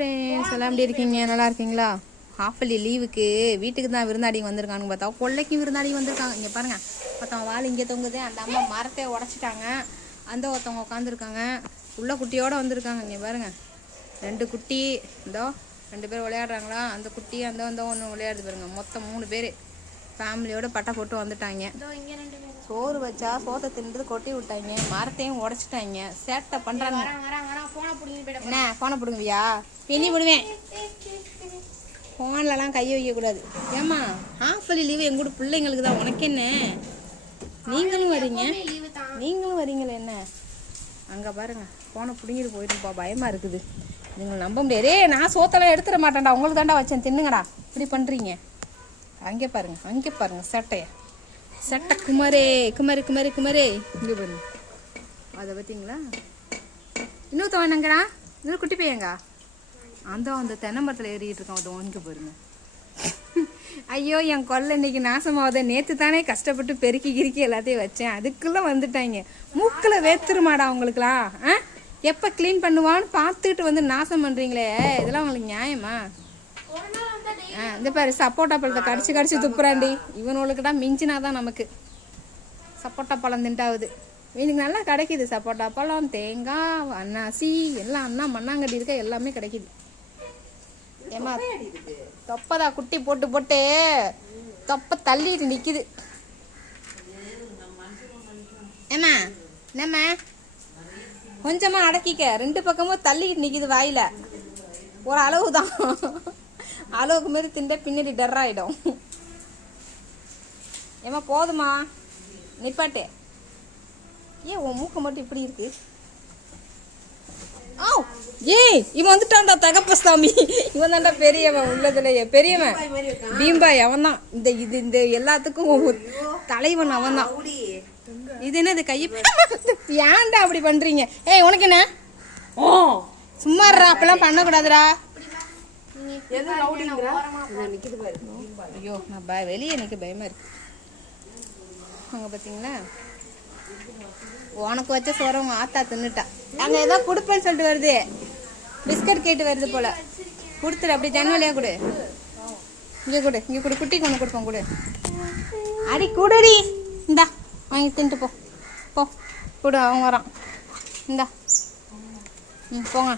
Friends எல்லாம் எப்படி இருக்கீங்க? நல்லா இருக்கீங்களா? ஹாஃபலி லீவுக்கு வீட்டுக்கு தான் விருந்தாடிங்க வந்திருக்கானுங்க. பார்த்தா கொள்ளைக்கும் விருந்தாடிங்க வந்திருக்காங்க. இங்கே பாருங்க, ஒருத்தவங்க வாள் இங்கே தொங்குது. அந்த அம்மா மரத்தை உடச்சிட்டாங்க. அந்த ஒருத்தவங்க உட்காந்துருக்காங்க. உள்ள குட்டியோடு வந்திருக்காங்க. இங்கே பாருங்க, 2 குட்டி. இதோ 2 பேர் விளையாடுறாங்களா? அந்த குட்டி அந்த ஒன்று விளையாடுது பாருங்க. மொத்தம் 3 பேர் ஃபேமிலியோட பட்டை போட்டு வந்துட்டாங்க. சோறு வச்சா சோத்தை தின்று கொட்டி விட்டாங்க. மரத்தையும் உடச்சிட்டாங்க. சேட்டை பண்ணுறாங்க. என்ன போனை பிடுங்குவியா? பின்னி விடுவேன். ஃபோன்லலாம் கையை வைக்கக்கூடாது. ஏம்மா ஹாஃபலி லீவு எங்கூட பிள்ளைங்களுக்கு தான். உனக்கு என்ன? நீங்களும் வரீங்களே என்ன? அங்கே பாருங்க, ஃபோனை பிடுங்கிட்டு போயிட்டுப்பா. பயமாக இருக்குது. நீங்கள் நம்ப முடியாது. நான் சோத்தெல்லாம் எடுத்துட மாட்டேன்டா. உங்களுக்கு தாண்டா வச்சேன், தின்னுங்கடா. இப்படி பண்ணுறீங்க. அங்கே பாருங்க சட்டை குமரே. இங்கே பாருங்க, அதை பார்த்தீங்களா? இன்னொருத்த வேணாங்கடா. இன்னொரு குட்டி பையங்க அந்த தென்னை மரத்தில் ஏறிக்கிட்டு இருக்கான். அதை இங்கே பாருங்க. ஐயோ, என் கொல்லை இன்னைக்கு நாசமாவதை. நேற்று தானே கஷ்டப்பட்டு பெருக்கி கிறுக்கி எல்லாத்தையும் வச்சேன். அதுக்குள்ளே வந்துட்டாங்க. மூக்கில் வேத்துருமாடா உங்களுக்குலாம்? எப்போ க்ளீன் பண்ணுவான்னு பார்த்துக்கிட்டு வந்து நாசம் பண்ணுறீங்களே, இதெல்லாம் உங்களுக்கு நியாயமா? இந்த பாரு, சப்போட்டா பழத்தை கடிச்சு துப்புறாண்டி. இவனுக்குடா மிஞ்சினாதான் நமக்கு சப்போட்டா பழம் திண்டாவுது. இவனுக்கு நல்லா கிடைக்கிது. சப்போட்டா பழம், தேங்காய், அன்னாசி எல்லாம் அண்ணா மண்ணாங்கட்டி இருக்க எல்லாமே கிடைக்கிது. ஏமா தொப்பதா குட்டி போட்டு தொப்பை தள்ளிட்டு நிற்கிது. ஏமா என்னம்மா கொஞ்சமாக அடக்கிக்க. 2 பக்கமும் தள்ளிக்கிட்டு நிற்கிது. வாயில் ஒரு அளவு தான். அளவுக்கு மாரி திண்ட பின்னாடி டர்ராயிடும். ஏமா போதுமா? நிப்பாட்டே. ஏன் உன் மூக்க மட்டும் இப்படி இருக்கு? இவன் வந்துட்டான்டா தகப்பசாமி. இவன் தான்டா பெரியவன் உள்ளதுலயே. பெரியவன் பீம்பாய் அவன் தான். இந்த எல்லாத்துக்கும் தலைவன் அவன் தான். இது என்னது கையை? ஏன்டா அப்படி பண்றீங்க? ஏய் உனக்கு என்ன? சும்மாறா, அப்பெல்லாம் பண்ணக்கூடாதுடா. ஐயோ, நான் வெளியே நிற்க பயமா இருக்கு. அங்க பாத்தீங்களா, உனக்கு வச்ச சோற உங்க ஆத்தா தின்னுட்டா. அங்க ஏதோ கொடுப்பேன்னு சொல்லிட்டு வருது. பிஸ்கட் கேட்டு வருது போல. கொடுத்துரு. அப்படி ஜன்னலியா கொடு. இங்க கொடு. குட்டிக்கு ஒன்று கொடுப்போம். கொடு. அடி குடுடி. இந்தா வாங்கி தின்ட்டு போ. கொடு. அவங்க வரான். இந்தா போங்க.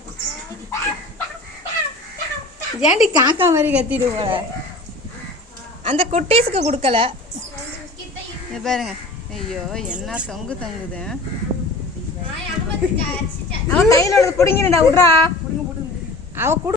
ஏண்டி காக்கா மாதிரி கத்திட்டு போல? அந்த குட்டீஸுக்கு கொடுக்கல. பாருங்க. ஐயோ, என்ன தொங்குது. அவன் கையில பிடிங்கிடா. விட்றா. அவ